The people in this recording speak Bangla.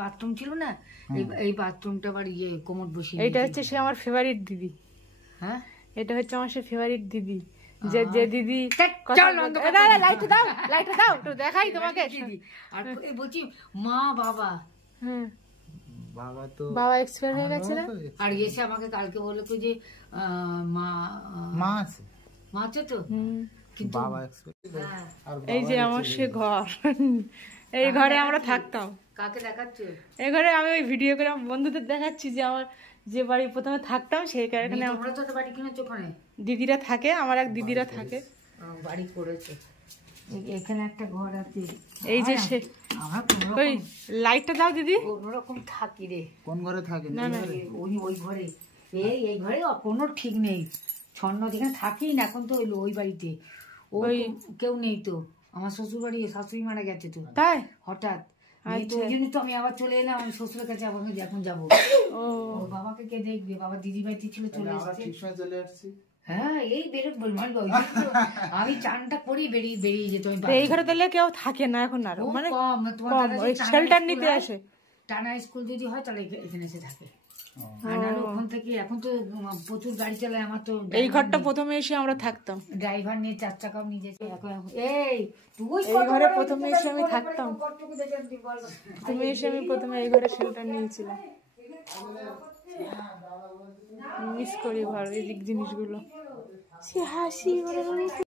বাথরুম ছিল না, এই বাথরুমটা আবার ইয়ে কোমর বসিয়ে। এইটা হচ্ছে সে আমার ফেভারিট দিদি। হ্যাঁ, এটা হচ্ছে আমার সে ফেভারিট দিদি, যে যে দিদি লাইট দাও তো দেখাই তোমাকে। আর বলছি মা বাবা, বাবা এক্সপায়ার হয়ে গেছে। আর এসে আমাকে কালকে বললো যে মা আছে তো, কিন্তু এই যে আমার সে ঘর, এই ঘরে আমরা থাকতাম। কাকে দেখাচ্ছ? এই ঘরে আমি ওই ভিডিও করে বন্ধুদের দেখাচ্ছি যে আমার যে বাড়ি প্রথমে থাকতাম সেই কারণে। আমরা তো বাড়ি কিনেছো ওখানে, দিদিরা থাকে, আমার এক দিদিরা থাকে, বাড়ি করেছে এখানে একটা ঘর আছে। এই যে সে ওই লাইটটা দাও দিদি। কোনোরকম থাকি রে। কোন ঘরে থাকি? না না ওই ঘরে, এই ঘরে কোনো ঠিক নেই। ছন্ন যেখানে থাকি না এখন তো ওই বাড়িতে ওই কেউ নেই তো। আমার শ্বশুর বাড়ি শাশুড়ি মারা গেছে তো, তাই হঠাৎ ওই জন্য তো আমি আবার চলে এলাম। আমি শ্বশুরের কাছে এখন যাবো। ও বাবাকে কে দেখবে? বাবা দিদি বাড়িতে ছিল, চলে এসেছে। হ্যাঁ, এই আমি চানটা করি বেরিয়ে যেত। এই ঘরে তাহলে কেউ থাকে না এখন, আর মানে কম ওই শেল্টার নিতে আসে। টানা স্কুল যদি হয় তাহলে এখানে এসে থাকে। ওখান থেকে এখন তো প্রচুর গাড়ি চালায়। আমার তো এই ঘরটা প্রথমে এসে আমরা থাকতাম, ড্রাইভার নিয়ে 4 চাকাও নিয়ে যেত। এই ঘরে প্রথমে এসে আমি থাকতাম। তুমি এসে আমি প্রথমে এই ঘরে শেল্টার নিয়েছিলাম। মিস করি ঘর এই জিনিসগুলো। সে হাসি